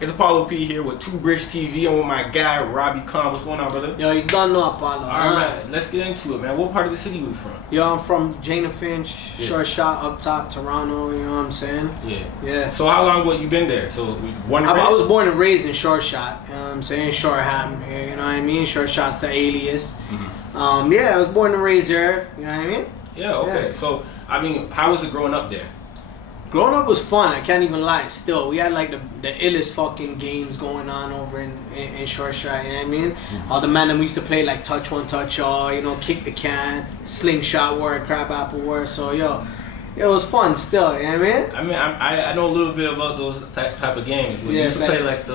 It's Apollo P here with 2BridgeTV. I'm with my guy, Robbie. What's going on, brother? Yo, you don't know Apollo. Alright, man. Let's get into it, man. What part of the city you from? Yo, I'm from Jane and Finch, short shot up top, Toronto, you know what I'm saying? Yeah. So how long you been there? So I was born and raised in Short Shot, you know what I'm saying? Shortham, you know what I mean? Short Shot's the alias. Yeah, I was born and raised there, you know what I mean? Yeah, okay. Yeah. So, I mean, how was it growing up there? Growing up was fun, I can't even lie. Still, we had like the illest fucking games going on over in Short Shot, you know what I mean? All the man that we used to play like touch one, touch all, you know, kick the can, slingshot war, crab apple war. So yo, it was fun still, you know what I mean? I know a little bit about those type of games. You used to play like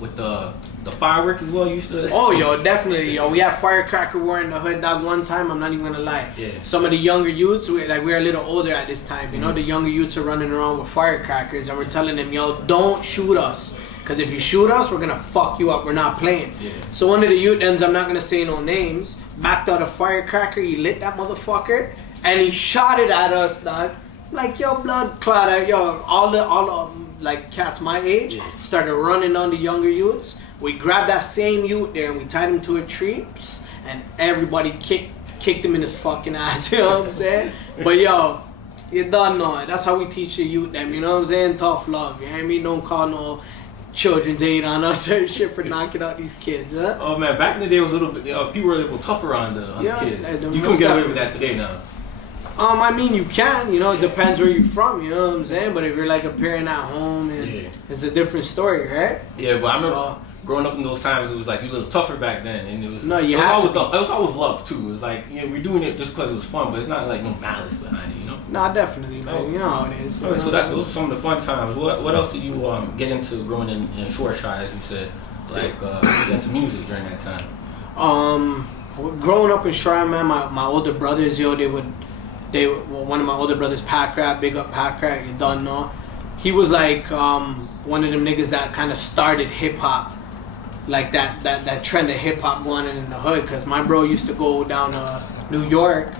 with the fireworks as well. You used to. Oh, yo, definitely, yo. We had firecracker war in the hood. That one time, I'm not even gonna lie. Yeah. Some of the younger youths, we were a little older at this time. You know, the younger youths are running around with firecrackers, and we're telling them, yo, don't shoot us, because if you shoot us, we're gonna fuck you up. We're not playing. Yeah. So one of the youth them, I'm not gonna say no names, backed out a firecracker. He lit that motherfucker, and he shot it at us, dog. Like, yo, blood clot, yo, all the like cats my age started running on the younger youths. We grabbed that same youth there and we tied him to a tree, and everybody kicked him in his fucking ass, you know what I'm saying? But yo, you don't know it. That's how we teach the youth them, you know what I'm saying? Tough love, you know what I mean? Don't call no children's aid on us or shit for knocking out these kids, huh? Oh man, back in the day it was a little bit, people were a little tougher on the kids. You couldn't get away with that today now. I mean, you can, you know, it depends where you're from, you know what I'm saying? But if you're like a parent at home, it's a different story, right? Yeah, but I remember growing up in those times, it was like you a little tougher back then, and it was it was always love too. It was like, we're doing it just because it was fun, but it's not like no malice behind it, you know? Nah, definitely, man. You know how it is. So those are some of the fun times. What else did you get into growing in Short Shot, as you said, like get into music during that time? Growing up in Short Shot, man, my older brothers, yo, one of my older brothers, Pac Rat, big up Pac Rat, you don't know. He was like one of them niggas that kind of started hip hop, like that trend of hip hop going in the hood. Cause my bro used to go down to New York,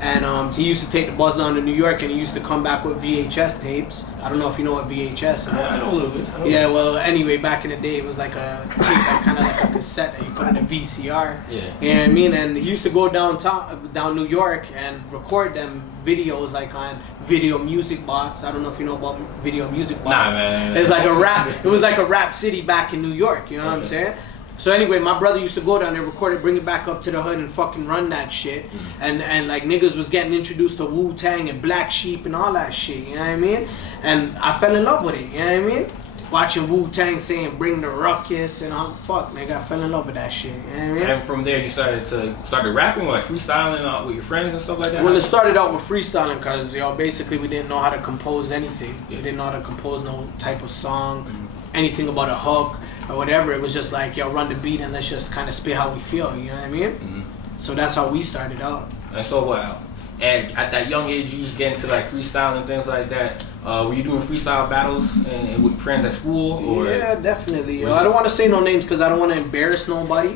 and he used to take the bus down to New York, and he used to come back with VHS tapes. I don't know if you know what VHS is. I know a little bit. Yeah, well, anyway, back in the day, it was like a tape, like kind of like a cassette that you put in a VCR. Yeah. You know what I mean? And he used to go down New York and record them videos like on Video Music Box. I don't know if you know about Video Music Box. Nah, man. It's like a rap. It was like a rap city back in New York. You know what I'm saying? So anyway, my brother used to go down there, record it, bring it back up to the hood, and fucking run that shit. And like niggas was getting introduced to Wu-Tang and Black Sheep and all that shit. You know what I mean? And I fell in love with it. You know what I mean? Watching Wu-Tang saying "Bring the Ruckus" and all, fuck, nigga, I fell in love with that shit. You know what I mean? And from there, you started rapping, like freestyling with your friends and stuff like that. Well, it started out with freestyling because basically we didn't know how to compose anything. Yeah. We didn't know how to compose no type of song, anything about a hook or whatever. It was just like, yo, run the beat and let's just kind of spit how we feel. You know what I mean? So that's how we started out. And so at that young age, you just get into like freestyle and things like that. Were you doing freestyle battles and with friends at school? Or yeah, definitely. I don't want to say no names because I don't want to embarrass nobody.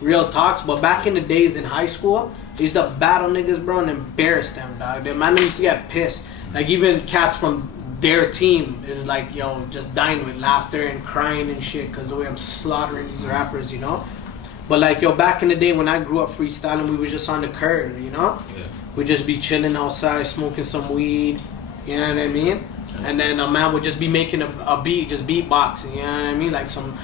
Real talks. But back in the days in high school, I used to battle niggas, bro, and embarrass them, dog. The man used to get pissed. Like even cats from their team is like, yo, just dying with laughter and crying and shit because the way I'm slaughtering these rappers, you know? But like, yo, back in the day when I grew up freestyling, we was just on the curb, you know? Yeah. We'd just be chilling outside, smoking some weed, you know what I mean? And then a man would just be making a beat, just beatboxing, you know what I mean? Like some...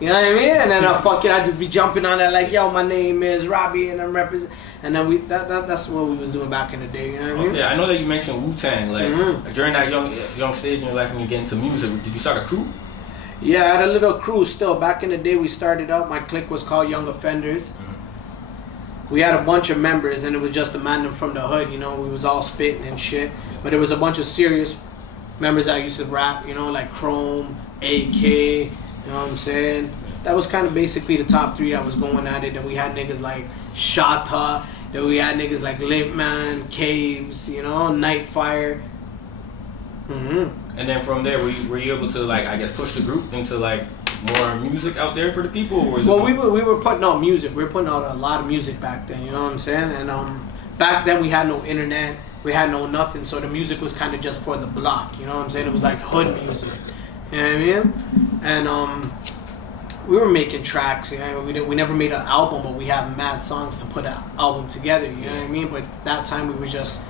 You know what I mean? And then I'd just be jumping on that like, yo, my name is Robbie and I'm representing... And then that's what we was doing back in the day, you know what I mean? Okay, I know that you mentioned Wu-Tang, like during that young stage in your life when you get into music, did you start a crew? Yeah, I had a little crew still. Back in the day we started out, my clique was called Young Offenders. We had a bunch of members and it was just a man from the hood, you know, we was all spitting and shit. But there was a bunch of serious members that used to rap, you know, like Chrome, AK, you know what I'm saying? That was kind of basically the top three that was going at it. And we had niggas like Shata. Then we had niggas like Limp Man, Caves, you know, Nightfire. And then from there, were you able to, like, I guess, push the group into like more music out there for the people? Or was we were putting out music. We were putting out a lot of music back then. You know what I'm saying? And back then we had no internet. We had no nothing, so the music was kind of just for the block. You know what I'm saying? It was like hood music. You know what I mean? And we were making tracks. You know, we never made an album, but we have mad songs to put an album together. You know what I mean? But that time we were just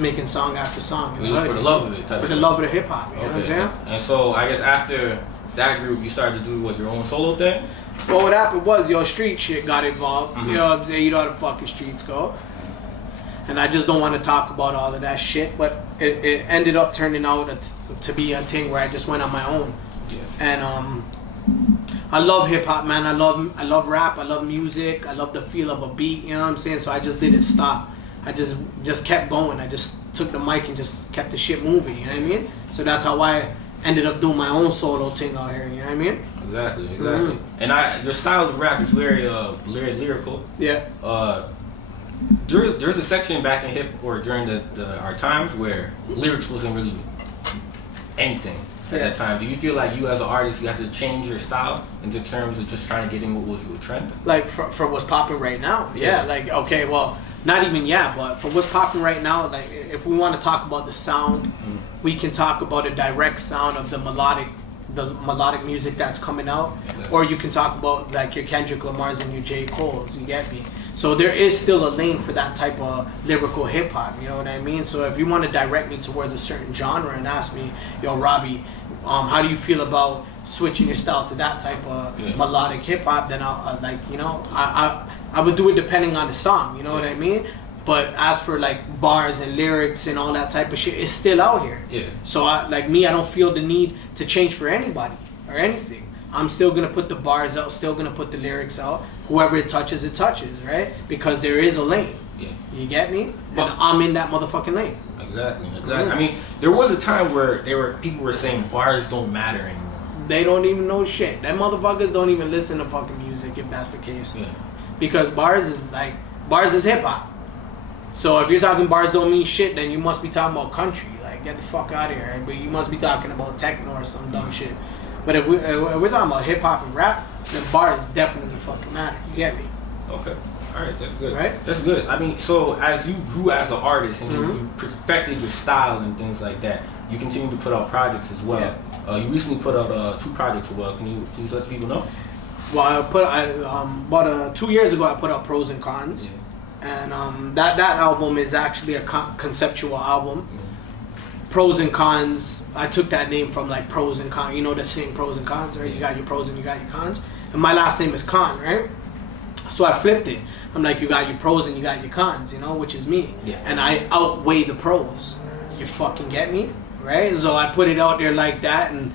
making song after song. It was for the love of it. For the love of the hip hop. You know what I'm saying? And so I guess after that group, you started to do your own solo thing? Well, what happened was street shit got involved. You know what I'm saying? You know how the fucking streets go. And I just don't want to talk about all of that shit, but it ended up turning out to be a thing where I just went on my own. Yeah. And I love hip hop, man. I love rap. I love music. I love the feel of a beat. You know what I'm saying? So I just didn't stop. I just kept going. I just took the mic and just kept the shit moving. You know what I mean? So that's how I ended up doing my own solo thing out here. You know what I mean? Exactly. And your style of rap is very lyrical. Yeah. There's a section back in hip or during our times where lyrics wasn't really anything at that time. Do you feel like you as an artist you have to change your style in terms of just trying to get in what was your trend? Like for what's popping right now? Yeah. Like okay, well, not even but for what's popping right now, like if we want to talk about the sound, we can talk about a direct sound of the melodic music that's coming out, or you can talk about like your Kendrick Lamar's and your J. Cole's. You get me? So there is still a lane for that type of lyrical hip hop. You know what I mean? So if you want to direct me towards a certain genre and ask me, yo, Robbie, how do you feel about switching your style to that type of melodic hip hop? Then I would do it depending on the song. You know what I mean? But as for like bars and lyrics and all that type of shit, it's still out here. Yeah. So I don't feel the need to change for anybody or anything. I'm still gonna put the bars out, still gonna put the lyrics out. Whoever it touches, right? Because there is a lane. Yeah. You get me? But I'm in that motherfucking lane. Exactly. I mean, there was a time where people were saying bars don't matter anymore. They don't even know shit. That motherfuckers don't even listen to fucking music if that's the case. Yeah. Because bars is hip hop. So if you're talking bars don't mean shit, then you must be talking about country. Like, get the fuck out of here. Right? But you must be talking about techno or some dumb shit. But if we're talking about hip hop and rap, then bars definitely fucking matter. You get me? Okay. All right. That's good. Right? That's good. I mean, so as you grew as an artist and you perfected your style and things like that, you continue to put out projects as well. Yeah. You recently put out 2 projects as well. Can you please let people know? Well, about 2 years ago, I put out Pros and Cons. Yeah. And that album is actually a conceptual album. Pros and Cons, I took that name from like pros and cons. You know the saying pros and cons, right? You got your pros and you got your cons. And my last name is Khan, right? So I flipped it. I'm like, you got your pros and you got your cons, you know, which is me. Yeah. And I outweigh the pros. You fucking get me? Right? So I put it out there like that and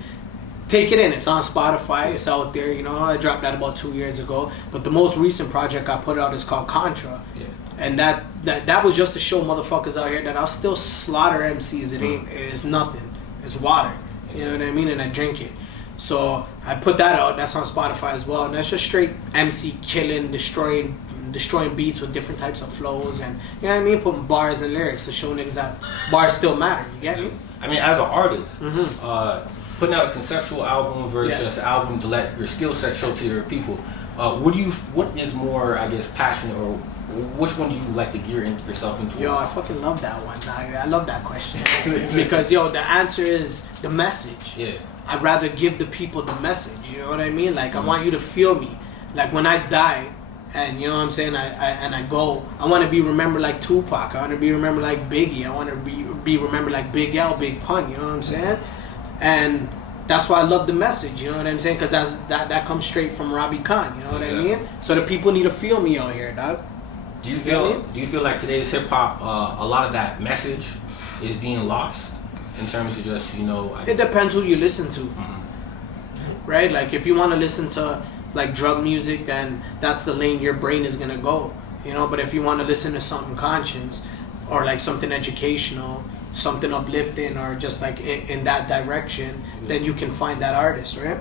take it in. It's on Spotify. It's out there, you know. I dropped that about 2 years ago. But the most recent project I put out is called Contra. Yeah. And that was just to show motherfuckers out here that I'll still slaughter MCs. It's nothing. It's water. You know what I mean? And I drink it. So I put that out. That's on Spotify as well. And that's just straight MC killing, destroying beats with different types of flows. And you know what I mean? Putting bars and lyrics to show niggas that bars still matter. You get me? I mean, as an artist, putting out a conceptual album versus just an album to let your skill set show to your people, what is more, I guess, passionate, or which one do you like to gear yourself into? Yo, I fucking love that one. I love that question. Because, the answer is the message. Yeah. I'd rather give the people the message, you know what I mean? Like, I want you to feel me. Like, when I die, and you know what I'm saying, I go, I want to be remembered like Tupac. I want to be remembered like Biggie. I want to be remembered like Big L, Big Pun, you know what I'm saying? And that's why I love the message, you know what I'm saying? Because that comes straight from Robbie Khan, you know what I mean? So the people need to feel me out here, dog. Do you feel like today's hip hop, a lot of that message is being lost in terms of just, it depends who you listen to, right? Like if you want to listen to like drug music, then that's the lane your brain is gonna go, But if you want to listen to something conscious or like something educational, something uplifting, or just like in that direction, then you can find that artist, right?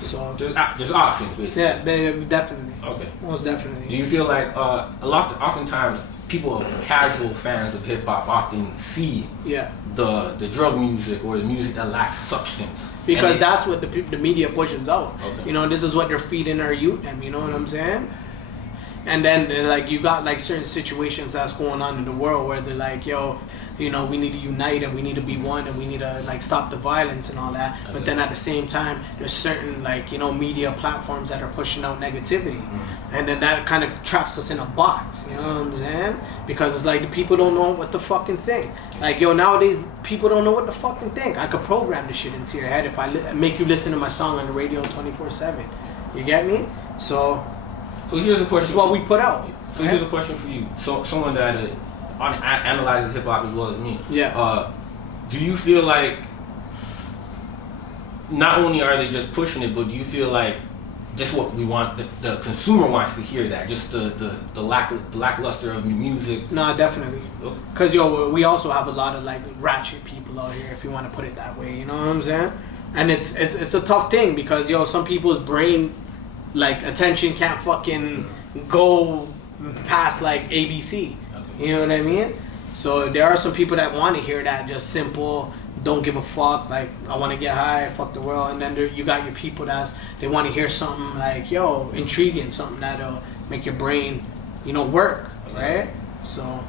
So there's options, basically. Yeah, definitely. Okay. Most definitely. Do you feel like oftentimes people, casual fans of hip hop, often see the drug music or the music that lacks substance? Because that's what the media pushes out. Okay. This is what they're feeding our youth, and you know what I'm saying? And then like you got like certain situations that's going on in the world where they're like, yo, you know, we need to unite and we need to be one and we need to like stop the violence and all that. But then at the same time, there's certain like, you know, media platforms that are pushing out negativity. And then that kind of traps us in a box, you know what I'm saying? Because it's like the people don't know what to fucking think. Like, yo, nowadays people don't know what to fucking think. I could program this shit into your head if I make you listen to my song on the radio 24/7. You get me? So here's a question. That's what we put out. So here's a question for you. So someone that analyzes hip hop as well as me. Yeah. Do you feel like not only are they just pushing it, but do you feel like just what we want, the consumer wants to hear that, just the lackluster of new music? No, definitely. Because yo, we also have a lot of like ratchet people out here, if you want to put it that way. You know what I'm saying? And it's a tough thing because yo, some people's brain, like attention can't fucking go past like ABC. You know what I mean? So there are some people that want to hear that just simple, don't give a fuck, like I want to get high, fuck the world. And then you got your people they want to hear something like, yo, intriguing, something that'll make your brain, you know, work, right? So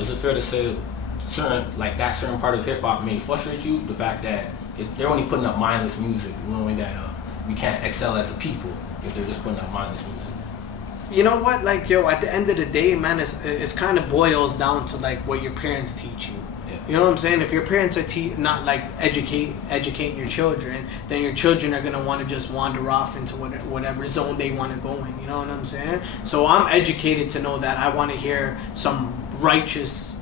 is it fair to say certain part of hip hop may frustrate you, the fact that they're only putting up mindless music, knowing that we can't excel as a people if they're just putting up mindless music? You know what, like yo, at the end of the day, man, it's kind of boils down to like what your parents teach you. Yeah. You know what I'm saying? If your parents are not like educating your children, then your children are gonna want to just wander off into whatever zone they want to go in. You know what I'm saying? So I'm educated to know that I want to hear some righteous,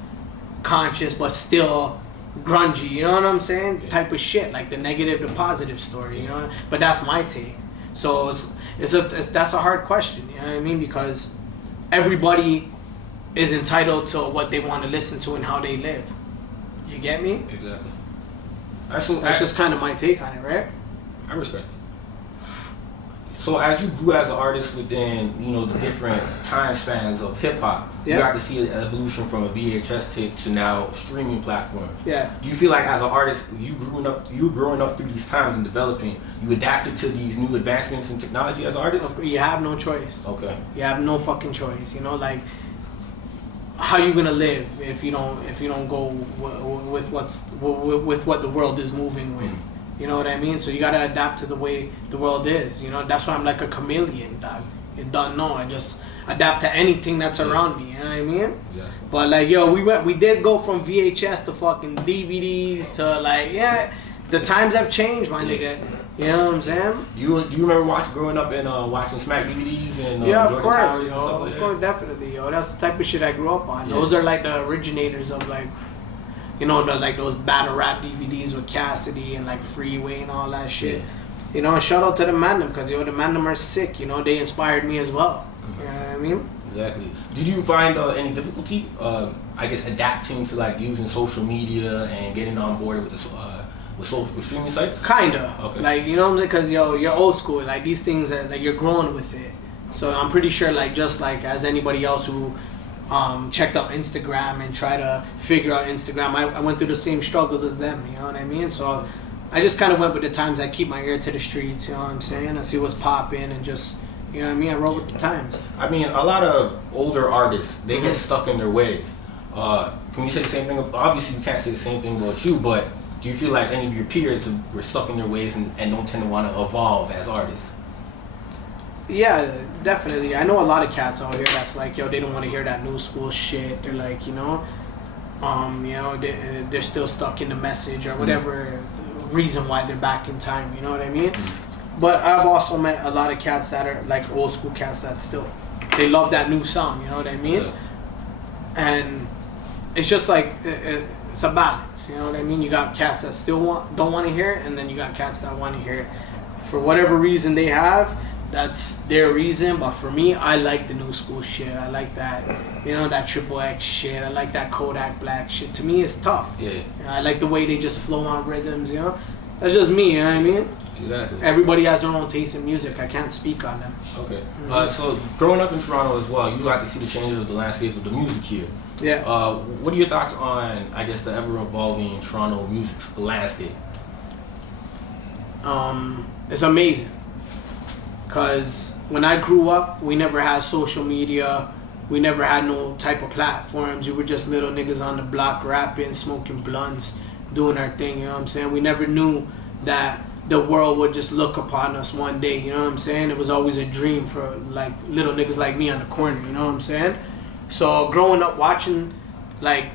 conscious, but still grungy. You know what I'm saying? Yeah. Type of shit, like the negative to positive story. You know, but that's my take. So that's a hard question, you know what I mean? Because everybody is entitled to what they want to listen to and how they live. You get me? Exactly. That's just kind of my take on it, right? I respect it. So as you grew as an artist within, you know, the different time spans of hip hop, you got to see an evolution from a VHS tape to now streaming platforms. Yeah. Do you feel like as an artist, you growing up through these times and developing, you adapted to these new advancements in technology as an artist? You have no choice. Okay. You have no fucking choice. You know, like how you gonna live if you don't go with what the world is moving with. You know what I mean? So you gotta adapt to the way the world is. You know, that's why I'm like a chameleon, dog. You don't know. I just adapt to anything that's around me. You know what I mean? Yeah. But like, yo, we did go from VHS to fucking DVDs to like, the times have changed, my nigga. You know what I'm saying? You remember growing up and watching Smack DVDs and yeah, of Jordan course, Towers yo, and stuff like of course, definitely, yo. That's the type of shit I grew up on. Yeah. Those are like the originators of like, you know, like those battle rap DVDs with Cassidy and like Freeway and all that shit. Yeah. You know, shout out to the Mandem because yo, the Mandem are sick. You know, they inspired me as well. You know what I mean? Exactly. Did you find any difficulty, I guess, adapting to like using social media and getting on board with with streaming sites? Kinda. Okay. Like, you know what I'm saying? Because yo, you're old school. Like these things are like you're growing with it. So I'm pretty sure, like just like as anybody else who checked out Instagram and try to figure out Instagram, I went through the same struggles as them. You know what I mean? So I just kind of went with the times. I keep my ear to the streets. You know what I'm saying? I see what's popping and just. You know what I mean? I roll with the times. I mean, a lot of older artists, they get stuck in their ways. Can you say the same thing? Obviously, you can't say the same thing about you, but do you feel like any of your peers were stuck in their ways and don't tend to want to evolve as artists? Yeah, definitely. I know a lot of cats out here that's like, yo, they don't want to hear that new school shit. They're like, you know, they're still stuck in the message or whatever reason why they're back in time. You know what I mean? But I've also met a lot of cats that are like old school cats that still they love that new song. You know what I mean? Yeah. And it's just like it's a balance. You know what I mean? You got cats that still don't want to hear it, and then you got cats that want to hear it for whatever reason they have. That's their reason. But for me, I like the new school shit. I like that, you know, that Triple X shit. I like that Kodak Black shit. To me, it's tough. Yeah. You know, I like the way they just flow on rhythms. You know, that's just me. You know what I mean? Exactly. Everybody has their own taste in music. I can't speak on them. Okay. So growing up in Toronto as well, you got to see the changes of the landscape of the music here. Yeah. What are your thoughts on, I guess, the ever-evolving Toronto music landscape? It's amazing. Because when I grew up, we never had social media. We never had no type of platforms. We were just little niggas on the block rapping, smoking blunts, doing our thing, you know what I'm saying? We never knew that the world would just look upon us one day, you know what I'm saying? It was always a dream for like little niggas like me on the corner, you know what I'm saying? So growing up watching like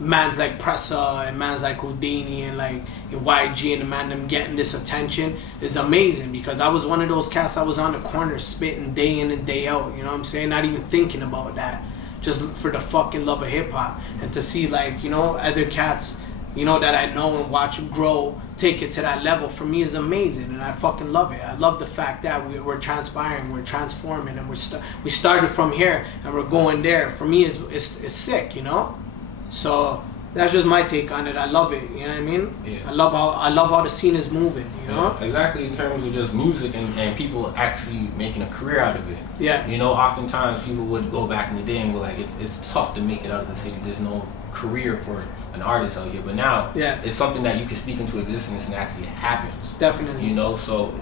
mans like Pressa and mans like Houdini and like YG and the man them getting this attention is amazing, because I was one of those cats. I was on the corner spitting day in and day out, you know what I'm saying? Not even thinking about that, just for the fucking love of hip hop. And to see like, you know, other cats, you know, that I know and watch grow, take it to that level, for me is amazing, and I fucking love it. I love the fact that we're transpiring, we're transforming, and we started from here and we're going there. For me, it's sick, you know. So that's just my take on it. I love it. You know what I mean? Yeah. I love how the scene is moving. You know? Yeah, exactly, in terms of just music and people actually making a career out of it. Yeah. You know, oftentimes people would go back in the day and be like, it's tough to make it out of the city. There's no career for an artist out here. But now, it's something that you can speak into existence and actually it happens. Definitely. You know, so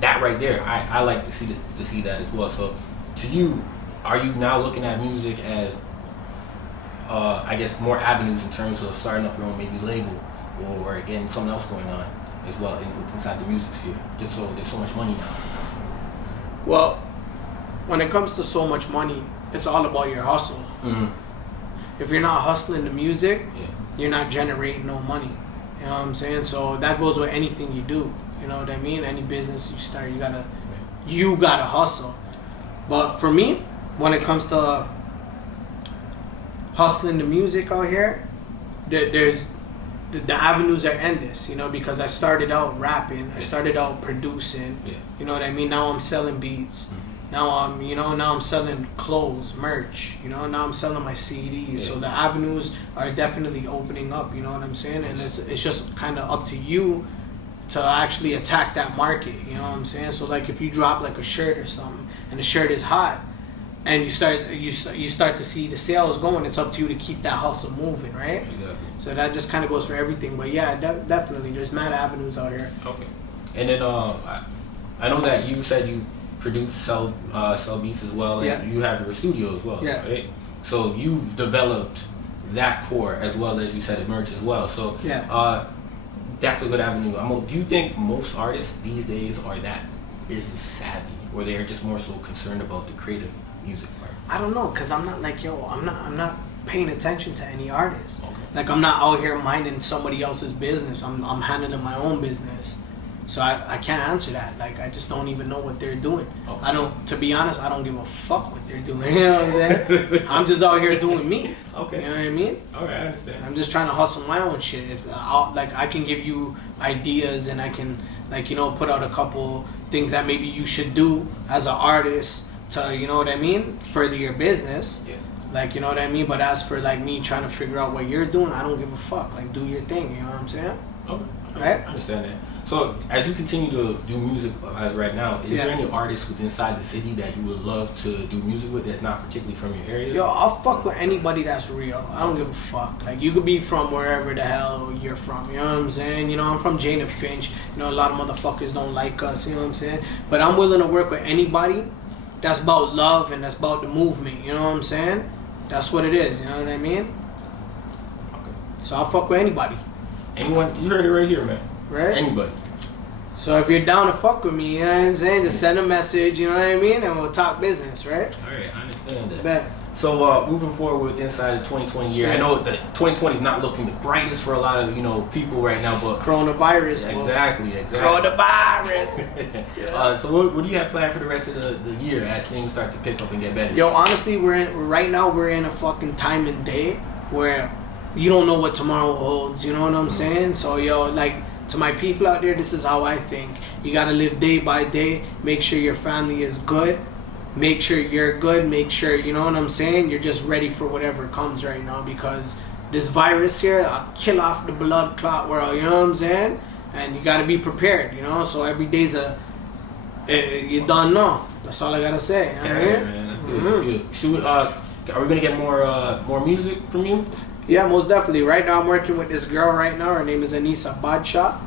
that right there, I like to see that as well. So to you, are you now looking at music as I guess more avenues in terms of starting up your own maybe label or getting something else going on as well inside the music sphere? Just so there's so much money now. Well, when it comes to so much money, it's all about your hustle. Mm-hmm. If you're not hustling the music, you're not generating no money. You know what I'm saying? So that goes with anything you do. You know what I mean? Any business you start, you gotta hustle. But for me, when it comes to hustling the music out here, there's the avenues are endless, you know, because I started out rapping, I started out producing, you know what I mean? Now I'm selling beats. Now I'm selling clothes, merch, you know, now I'm selling my CDs. So the avenues are definitely opening up, you know what I'm saying? And it's just kind of up to you to actually attack that market, you know what I'm saying? So like if you drop like a shirt or something and the shirt is hot, and you start to see the sales going, it's up to you to keep that hustle moving, right? Exactly. So that just kind of goes for everything. But yeah, definitely, there's mad avenues out here. Okay. And then I know that you said you produce, sell beats as well, and you have your studio as well, right? So you've developed that core as well as you said it merch as well. So that's a good avenue. Do you think most artists these days are that business savvy, or they're just more so concerned about the creative music part? I don't know, cause I'm not like I'm not paying attention to any artist. Okay. Like I'm not out here minding somebody else's business. I'm handling my own business. So I can't answer that. Like I just don't even know what they're doing. Okay. To be honest, I don't give a fuck what they're doing. You know what I'm saying? I'm just out here doing me. Okay. You know what I mean? Okay, I understand. I'm just trying to hustle my own shit. I can give you ideas and I can put out a couple things that maybe you should do as an artist to, you know what I mean, further your business. Yeah. Like, you know what I mean? But as for like me trying to figure out what you're doing, I don't give a fuck. Like, do your thing, you know what I'm saying? Okay. Right? I understand that. So, as you continue to do music as right now, is there any artists within inside the city that you would love to do music with that's not particularly from your area? Yo, I'll fuck with anybody that's real. I don't give a fuck. Like, you could be from wherever the hell you're from, you know what I'm saying? You know, I'm from Jane and Finch. You know, a lot of motherfuckers don't like us, you know what I'm saying? But I'm willing to work with anybody that's about love and that's about the movement, you know what I'm saying? That's what it is, you know what I mean? Okay. So I'll fuck with anybody. Anyone? You heard it right here, man. Right? Anybody. So if you're down to fuck with me, you know what I'm saying? Just send a message, you know what I mean? And we'll talk business, right? Alright, I understand that. Bet. So moving forward with inside the 2020 year, I know that 2020 is not looking the brightest for a lot of, people right now, but coronavirus. Exactly. Coronavirus. So what do you have planned for the rest of the year as things start to pick up and get better? Yo, honestly, right now we're in a fucking time and day where you don't know what tomorrow holds, you know what I'm saying? So yo, like, to my people out there, this is how I think. You gotta live day by day, make sure your family is good, make sure you're good, make sure, you know what I'm saying, you're just ready for whatever comes right now, because this virus here, I'll kill off the blood clot world, you know what I'm saying? And you gotta be prepared, you know, so every day's you don't know. That's all I gotta say. Yeah, man. Good. Should are we gonna get more music from you? Yeah, most definitely. Right now I'm working with this girl right now. Her name is Anissa Badshah.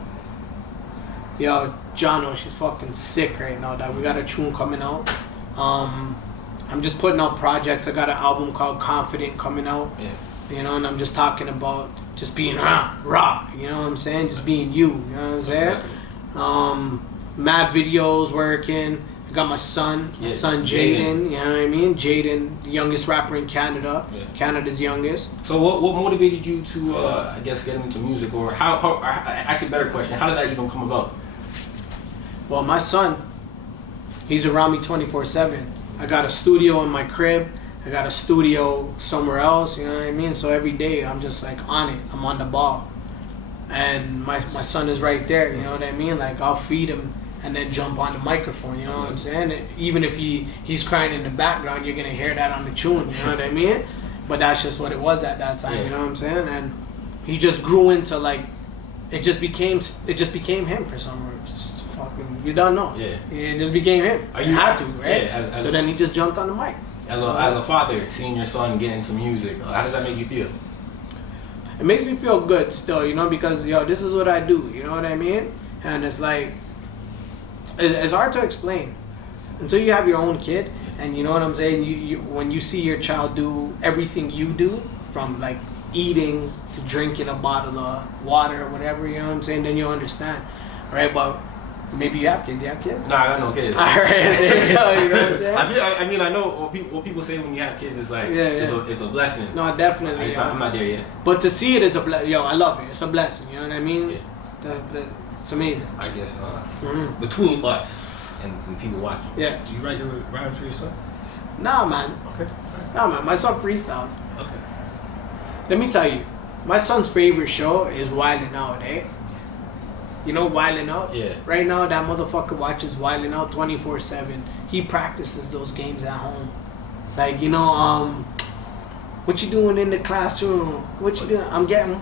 Yo, Jono, she's fucking sick right now, dog. We got a tune coming out. I'm just putting out projects. I got an album called Confident coming out. Yeah. You know, and I'm just talking about just being raw. You know what I'm saying? Just being you. You know what I'm saying? Mad videos working. I got my son Jaden. You know what I mean? Jaden, the youngest rapper in Canada. Yeah. Canada's youngest. So what motivated you to, I guess, get into music? Or how actually, better question, how did that even come about? Well, my son, he's around me 24/7. I got a studio in my crib. I got a studio somewhere else, you know what I mean? So every day I'm just like on it. I'm on the ball. And my son is right there, you know what I mean? Like I'll feed him and then jump on the microphone, you know what I'm saying? And even if he's crying in the background, you're gonna hear that on the tune, you know what I mean? But that's just what it was at that time, you know what I'm saying? And he just grew into like it just became him for some reason. Fucking, you don't know. Yeah. It just became him. You had to, right? Yeah, so then he just jumped on the mic. As a father, seeing your son get into music, how does that make you feel? It makes me feel good still, you know, because this is what I do, you know what I mean? And it's like, it's hard to explain until you have your own kid, and you know what I'm saying. You when you see your child do everything you do, from like eating to drinking a bottle of water or whatever, you know what I'm saying. Then you understand, right? But maybe you have kids. You have kids? Nah, I got no kids. All right, there you go. You know what I'm saying? I mean, I know what people say when you have kids is like, it's a blessing. No, definitely. I'm not there yet. But to see it as a blessing, I love it. It's a blessing. You know what I mean? Yeah. It's amazing. I guess between us and people watching. Yeah. Do you write your rhymes for your son? Nah, man. Okay. Nah, man. My son freestyles. Okay. Let me tell you, my son's favorite show is Wildin' Out, eh? You know Wildin' Out? Yeah. Right now, that motherfucker watches Wildin' Out 24/7. He practices those games at home. Like, what you doing in the classroom? What you doing? I'm getting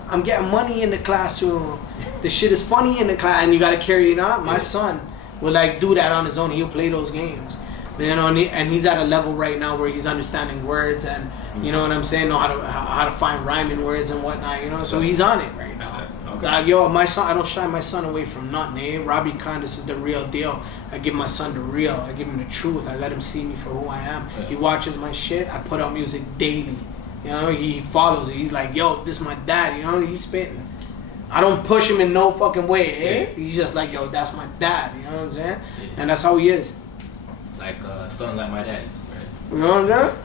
money in the classroom. The shit is funny in the class, and you gotta carry it on. My son will like do that on his own. He'll play those games. You know, and he's at a level right now where he's understanding words, and you know what I'm saying, know how to find rhyming words and whatnot. You know, so he's on it right now. Okay. My son, I don't shy my son away from nothing. Eh? Robbie Khan, this is the real deal. I give my son the real. I give him the truth. I let him see me for who I am. Yeah. He watches my shit. I put out music daily. You know, he follows it. He's like, yo, this is my dad. You know, he's spitting. I don't push him in no fucking way. Eh? Yeah. He's just like, yo, that's my dad. You know what I'm saying? Yeah. And that's how he is. Like something like my daddy, right? You know what I'm saying?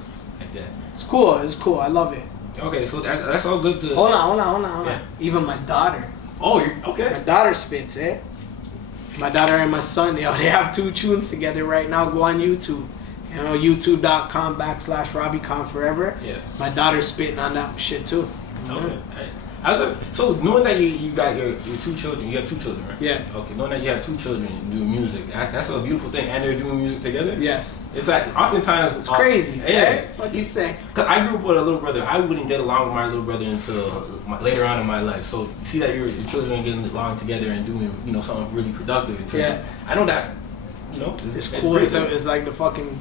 Like that. It's cool. It's cool. I love it. Okay, so that's all good to... Hold on. Yeah. Even my daughter. Oh, you're okay. My daughter spits, eh? My daughter and my son, they have 2 tunes together right now. Go on YouTube. You know, youtube.com/RobbieConForever. Yeah. My daughter's spitting on that shit too. Okay. So knowing that you got your 2 children, you have 2 children, right? Yeah. Okay, knowing that you have 2 children doing music, that's a beautiful thing, and they're doing music together? Yes. It's like, oftentimes... It's crazy, yeah. What do you say? Because I grew up with a little brother. I wouldn't get along with my little brother until later on in my life. So see that your children are getting along together and doing, something really productive. Yeah. I know that, it's cool. It's like the fucking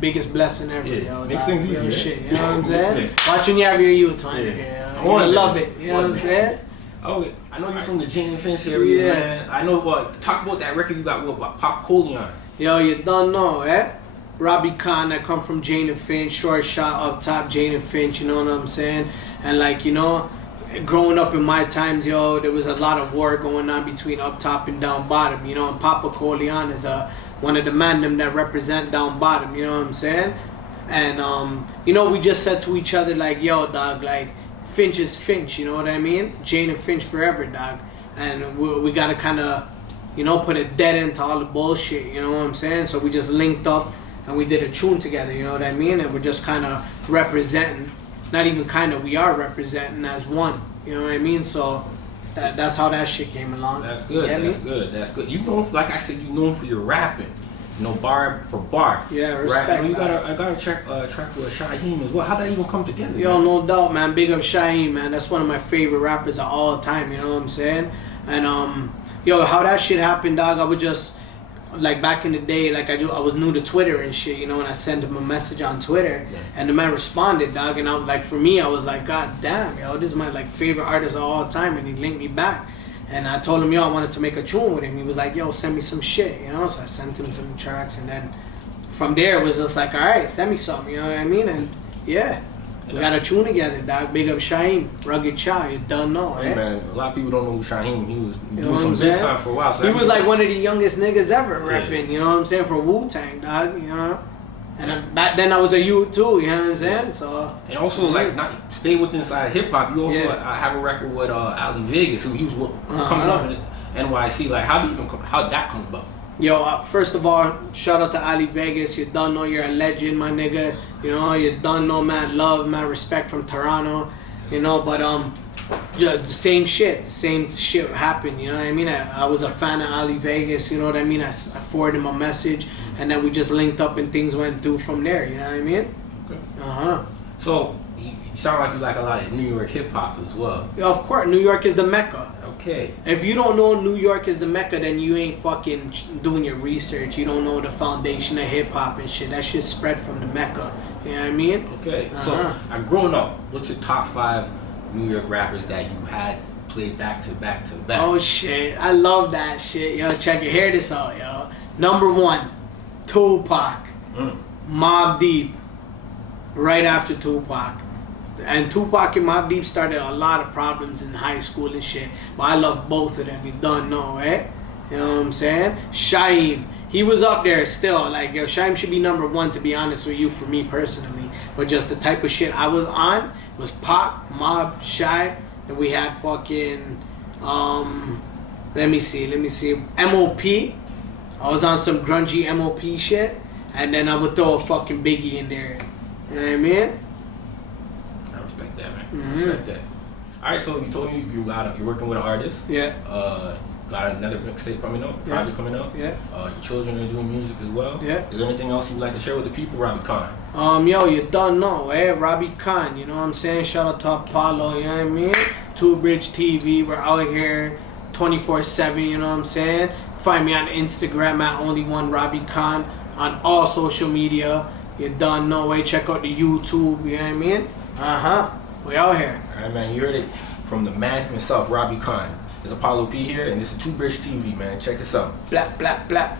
biggest blessing ever. Yeah. Makes things easier. Shit, you know what I'm saying? Watching you have your youth on it. I want to love it. You know what I'm saying? Oh, I know you're from the Jane and Finch area, man. I know talk about that record you got with Pop Coleon. Yo, you don't know, eh? Robbie Khan, I come from Jane and Finch, short shot up top, Jane and Finch, you know what I'm saying? And like, growing up in my times, there was a lot of war going on between up top and down bottom, and Papa Coleon is one of the men them that represent down bottom, you know what I'm saying? And, we just said to each other, like, yo, dog, like, Finch is Finch, you know what I mean? Jane and Finch forever, dog. And we got to kind of, put a dead end to all the bullshit, you know what I'm saying? So we just linked up and we did a tune together, you know what I mean? And we're just kind of representing, not even kind of, we are representing as one, you know what I mean? So that's how that shit came along. That's good, that's good. You know, like I said, you known for your rapping. Bar for bar. Yeah, respect. Right? I got a track with Shaheem as well. How'd that even come together? Yo, no doubt, man. Big up Shaheem, man. That's one of my favorite rappers of all time. You know what I'm saying? And how that shit happened, dog. I would just like back in the day, like I was new to Twitter and shit. And I sent him a message on Twitter, and the man responded, dog. And for me, I was like, God damn, this is my like favorite artist of all time, and he linked me back. And I told him, yo, I wanted to make a tune with him. He was like, yo, send me some shit, you know? So I sent him some tracks, and then from there it was just like, all right, send me something, you know what I mean? And yeah, we got a tune together, dog. Big up Shaheem, Rugged Child, you don't know, Hey, man, a lot of people don't know who Shaheem. He was You know doing what some I'm big saying? time for a while. So He was like one of the youngest niggas ever Yeah. repping, you know what I'm saying, for Wu-Tang, dog, you know? And back then I was a youth too, you know what I'm saying? So And also, like, not stay within inside hip hop. You also have a record with Ali Vegas, who he was coming up in NYC. Like, how'd that come about? yo, first of all, shout out to Ali Vegas. You done know you're a legend, my nigga. You know, you done know, man, love, man, respect from Toronto. You know, but the same shit happened. You know what I mean? I was a fan of Ali Vegas. You know what I mean? I forwarded him a message, and then we just linked up, and things went through from there. You know what I mean? Okay. So you sound like you like a lot of New York hip hop as well. Yeah, of course, New York is the Mecca. Okay. If you don't know New York is the Mecca, then you ain't fucking doing your research. You don't know the foundation of hip hop and shit. That shit spread from the Mecca. You know what I mean? Okay. So, growing up, what's your top 5 New York rappers that you had played back to back to back? Oh shit, I love that shit. Yo, check it. Hear this out, yo. Number 1, Tupac. Mobb Deep. Right after Tupac. And Tupac and Mobb Deep started a lot of problems in high school and shit. But I love both of them. You don't know, eh? You know what I'm saying? Shaheem. He was up there still. Like, yo, Shaheem should be number 1, to be honest with you, for me personally. But just the type of shit I was on was Pac, Mobb, Shy, and we had fucking, let me see, MOP. I was on some grungy MOP shit. And then I would throw a fucking Biggie in there. You know what I mean? I respect that, man. I respect that. All right, so you told me you're working with an artist. Yeah. Got another mixtape coming up, project coming up. Yeah. Your children are doing music as well. Yeah. Is there anything else you'd like to share with the people, Robbie Khan? Yo, you don't know, eh? Robbie Khan, you know what I'm saying? Shout out to Apollo, you know what I mean? 2BridgeTV, we're out here 24/7, you know what I'm saying? Find me on Instagram at only1Robbie Khan, on all social media. You don't know, eh? Check out the YouTube, you know what I mean? We out here. All right, man. You heard it from the man himself, Robbie Khan. It's Apollo P here, and this is 2BridgeTV, man. Check this out. Blah, blah, blah.